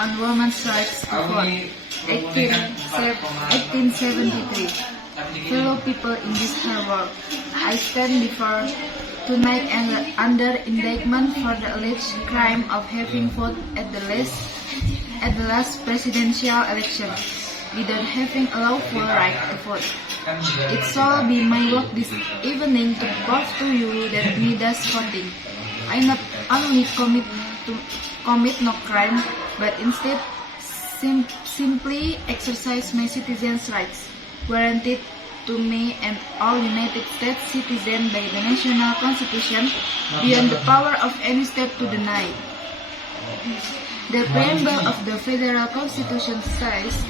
on Women's Rights to Vote, 1873. Fellow people in this hard world, I stand before tonight under indictment for the alleged crime of having voted at the last presidential election without having a lawful right to vote. It shall be my work this evening to prove to you that me thus voting, I not only commit no crime, but instead simply exercise my citizens' rights, guaranteed to me and all United States citizens by the national constitution, beyond the power of any state to deny. The preamble of the federal constitution says,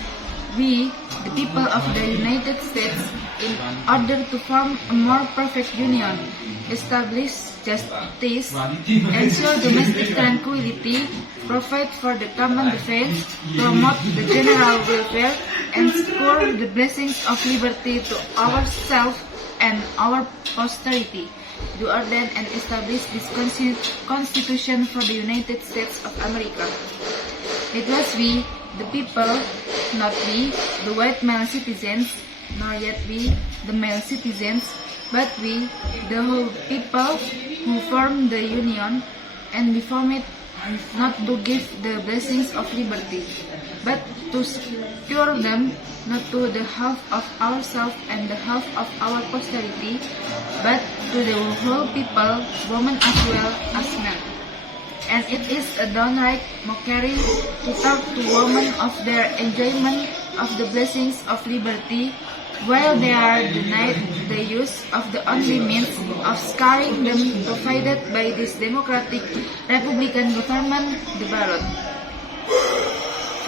"We, the people of the United States, in order to form a more perfect union, establish justice, ensure domestic tranquility, provide for the common defense, promote the general welfare, and secure the blessings of liberty to ourselves and our posterity, do ordain and establish this Constitution for the United States of America." It was we, the people, not we, the white male citizens, nor yet we, the male citizens, but we, the whole people, who form the Union, and we form it not to give the blessings of liberty, but to secure them, not to the half of ourselves and the half of our posterity, but to the whole people, women as well as men. And it is a downright mockery to talk to women of their enjoyment of the blessings of liberty, while they are denied the use of the only means of scaring them provided by this democratic republican government, the ballot.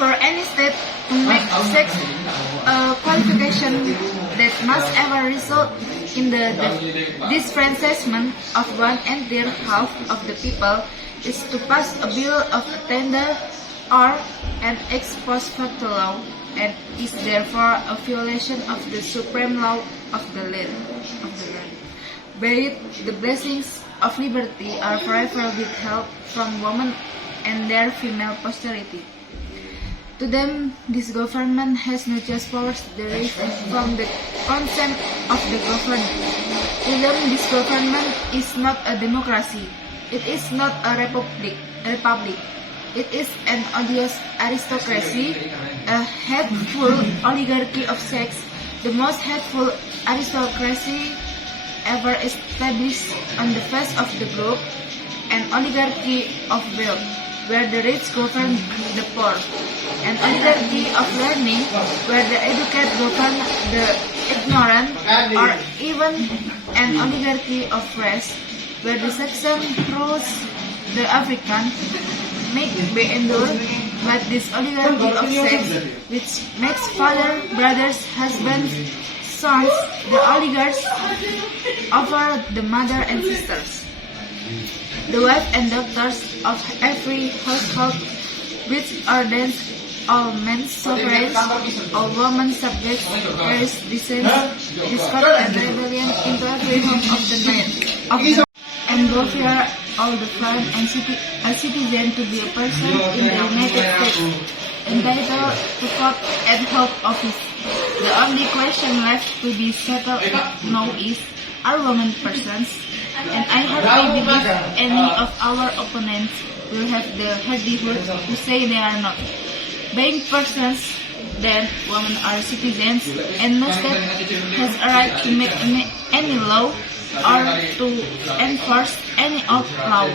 For any state to make sex a qualification that must ever result in the disfranchisement of one entire half of the people is to pass a bill of attainder or an ex post facto law, and is therefore a violation of the supreme law of the land. By it, the blessings of liberty are forever withheld from women and their female posterity. To them, this government has no just powers derived from the consent of the governed. To them, this government is not a democracy. It is not a republic. It is an odious aristocracy, a hateful oligarchy of sex, the most hateful aristocracy ever established on the face of the globe, an oligarchy of wealth, where the rich govern the poor, an oligarchy of learning, where the educated govern the ignorant, or even an oligarchy of race, where the Saxon rules the African, make be endured, but this oligarchy of sex, which makes father, brothers, husbands, sons, the oligarchs over the mother and sisters, the wife and daughters of every household, which ordains all men sovereigns, all women subjects, carries discord and rebellion into every home of the land, and welfare all the firm and a citizen to be a person in the United States, entitled to vote and hold office. The only question left to be settled now is, are women persons? And I hardly believe any of our opponents will have the hardihood to say they are not. Being persons, then women are citizens, and no state has a right to make any law or to enforce any law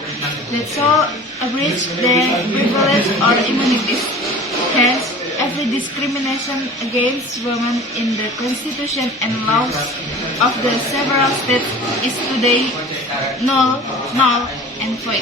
that shall abridge their privilege or immunities. Hence, every discrimination against women in the Constitution and laws of the several states is today null and void.